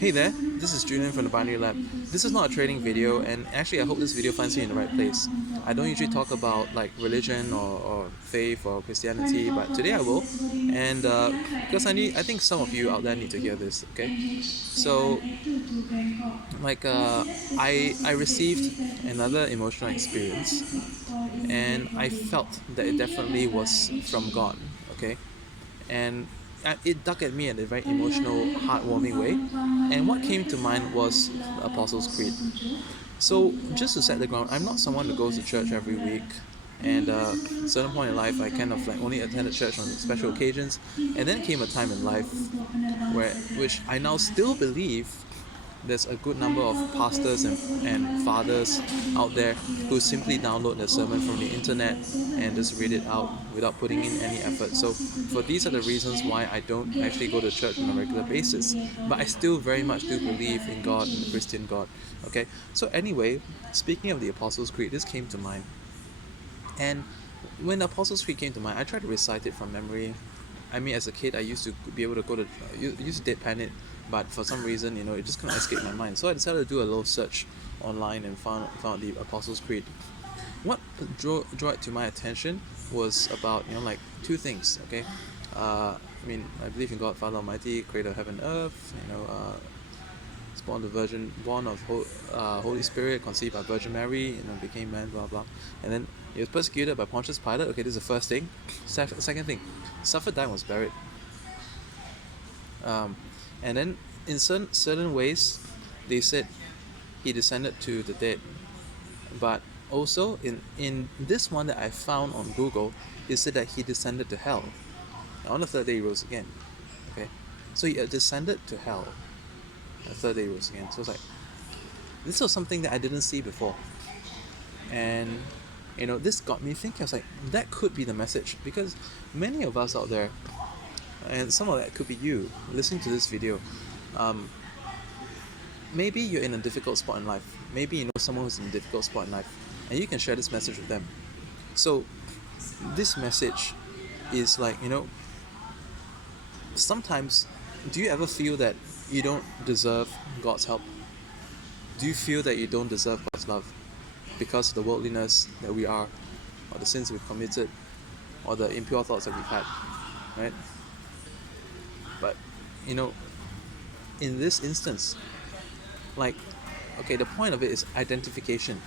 Hey there, this is Julian from the Binary Lab. This is not a trading video, and actually I hope this video finds you in the right place. I don't usually talk about like religion or faith or Christianity, but today I will, and because I think some of you out there need to hear this. Okay, so like I received another emotional experience, and I felt that it definitely was from God. Okay, and it dug at me in a very emotional, heartwarming way. And what came to mind was the Apostles' Creed. So, just to set the ground, I'm not someone who goes to church every week. And at a certain point in life, I kind of like only attended church on special occasions. And then came a time in life which I now still believe there's a good number of pastors and fathers out there who simply download the sermon from the internet and just read it out without putting in any effort. So for these are the reasons why I don't actually go to church on a regular basis. But I still very much do believe in God and the Christian God. Okay. So anyway, speaking of the Apostles' Creed, this came to mind. And when the Apostles' Creed came to mind, I tried to recite it from memory. I mean, as a kid, I used to be able to go to, used to deadpan it, but for some reason, it just couldn't escape my mind. So I decided to do a little search online and found the Apostles' Creed. What drew it to my attention was about, like two things, okay? I believe in God, Father Almighty, creator of heaven and earth, born of Holy Spirit, conceived by Virgin Mary, became man, blah blah, and then he was persecuted by Pontius Pilate. Okay, this is the first thing. Second thing, suffered, died, was buried. And then in certain ways, they said he descended to the dead, but also in this one that I found on Google, it said that he descended to hell. On the third day he rose again. Okay, so he descended to hell. The third day he rose again. So it's like this was something that I didn't see before, and this got me thinking. I was like, that could be the message, because many of us out there, and some of that could be you listening to this video. Maybe you're in a difficult spot in life. Maybe you know someone who's in a difficult spot in life, and you can share this message with them. So this message is like, sometimes, do you ever feel that you don't deserve God's help? Do you feel that you don't deserve God's love because of the worldliness that we are, or the sins we've committed, or the impure thoughts that we've had, right? But in this instance, like, okay, the point of it is identification.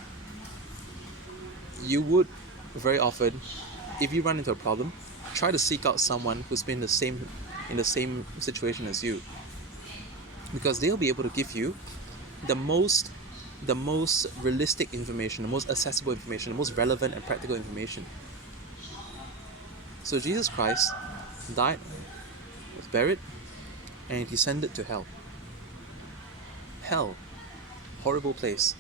You would very often, if you run into a problem, try to seek out someone who's been in the same situation as you, because they'll be able to give you the most realistic information, the most accessible information, the most relevant and practical information. So Jesus Christ died, was buried, and descended to hell. Hell, horrible place.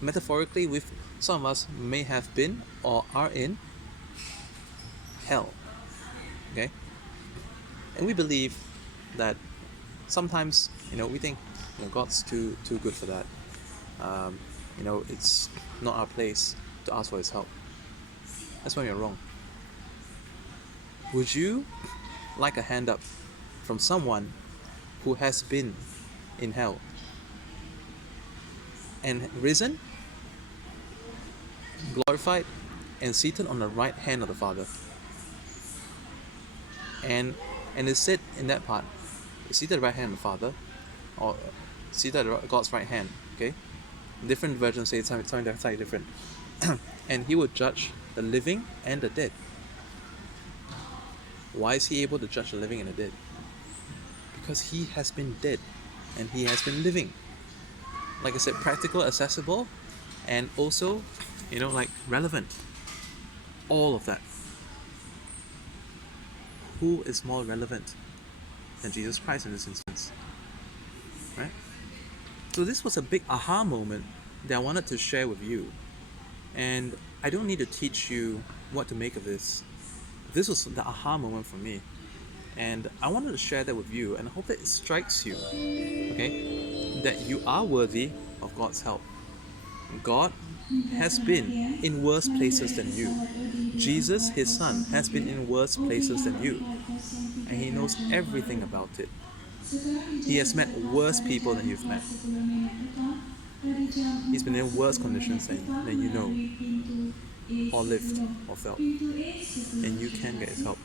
Metaphorically, some of us may have been or are in hell. Okay? And we believe that sometimes, we think, God's too good for that. It's not our place to ask for his help. That's when you're wrong. Would you like a hand up from someone who has been in hell and risen, glorified, and seated on the right hand of the Father? And it's said in that part, seated at the right hand of the Father, or seated at God's right hand. Okay, different versions say something that's slightly different. And he will judge the living and the dead. Why is he able to judge the living and the dead? Because he has been dead and he has been living. Like I said, practical, accessible, and also, like relevant. All of that. Who is more relevant than Jesus Christ in this instance? Right? So this was a big aha moment that I wanted to share with you. And I don't need to teach you what to make of this. This was the aha moment for me. And I wanted to share that with you, and I hope that it strikes you, okay? That you are worthy of God's help. God has been in worse places than you. Jesus, his son, has been in worse places than you. And he knows everything about it. He has met worse people than you've met. He's been in worse conditions than you know, or lived, or felt. And you can get his help.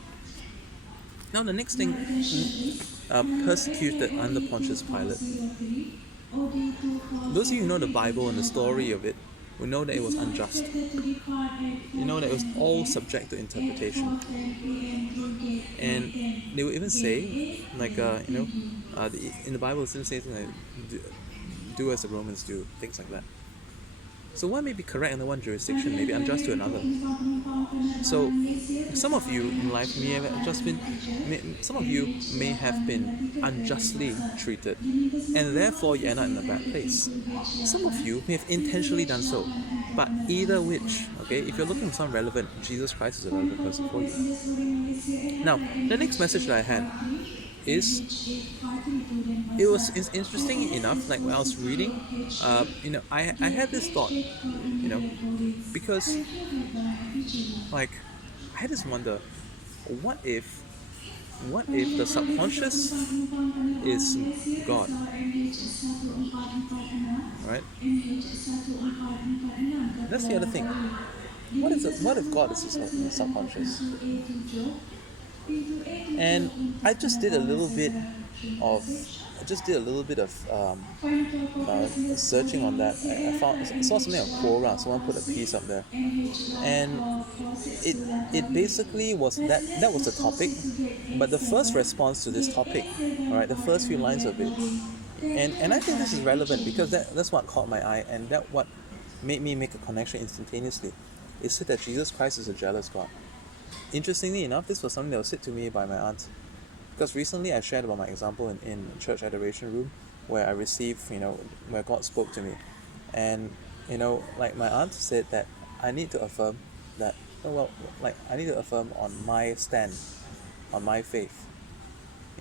Now the next thing, persecuted under Pontius Pilate. Those of you who know the Bible and the story of it will know that it was unjust. You know that it was all subject to interpretation. And they would even say, like, in the Bible, it's even saying like, do as the Romans do, things like that. So one may be correct in one jurisdiction, may be unjust to another. So some of you in life may have just been, some of you may have been unjustly treated, and therefore you end up in a bad place. Some of you may have intentionally done so, but either which, okay, if you're looking for something relevant, Jesus Christ is a relevant person for you. Now, the next message that I had is, it's interesting enough, like when I was reading, I had this thought, because, like, I had this wonder, what if the subconscious is God, right? That's the other thing. What if God is the subconscious? And I just did a little bit of searching on that. I saw something on Quora. Someone put a piece up there, and it basically was that was the topic, but the first response to this topic, all right, the first few lines of it, and I think this is relevant because that's what caught my eye, and that what made me make a connection instantaneously. It said that Jesus Christ is a jealous God. Interestingly enough, this was something that was said to me by my aunt, because recently I shared about my example in church adoration room, where I received, where God spoke to me, and like my aunt said that I need to affirm that, I need to affirm on my stand, on my faith.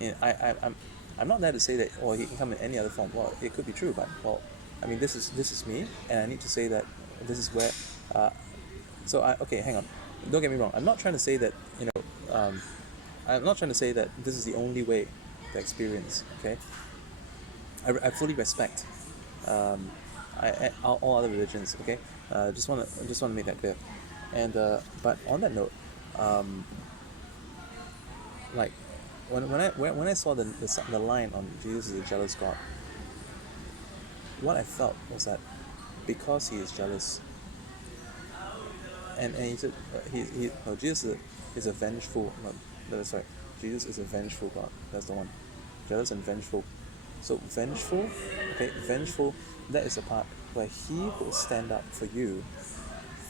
I'm not there to say that, he can come in any other form. Well, it could be true, but this is me, and I need to say that this is where. Okay, hang on. Don't get me wrong. I'm not trying to say that I'm not trying to say that this is the only way to experience. Okay, I fully respect all other religions. Okay, just want to make that clear. And but on that note, like when I saw the line on Jesus is a jealous God, what I felt was that because he is jealous. And he said Jesus is a vengeful. No, that's right. Jesus is a vengeful God. That's the one. Jealous and vengeful. So vengeful, okay, vengeful. That is the part where he will stand up for you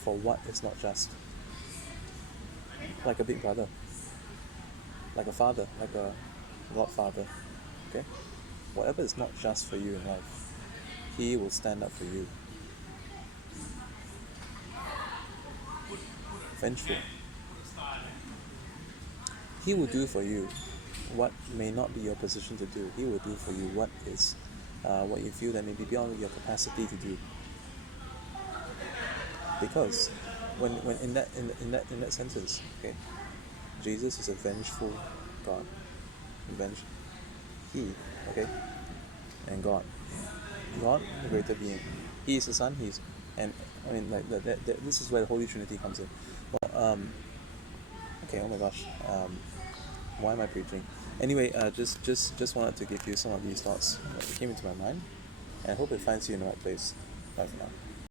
for what is not just. Like a big brother, like a father, like a godfather. Okay, whatever is not just for you in life, he will stand up for you. Vengeful. He will do for you what may not be your position to do. He will do for you what is what you feel that may be beyond your capacity to do. Because when in that sentence, okay, Jesus is a vengeful God. He, okay, and God, the greater being. He is the Son. This is where the Holy Trinity comes in. Well, okay. Oh my gosh. Why am I preaching? Anyway, just wanted to give you some of these thoughts that came into my mind, and I hope it finds you in the right place. Bye for now.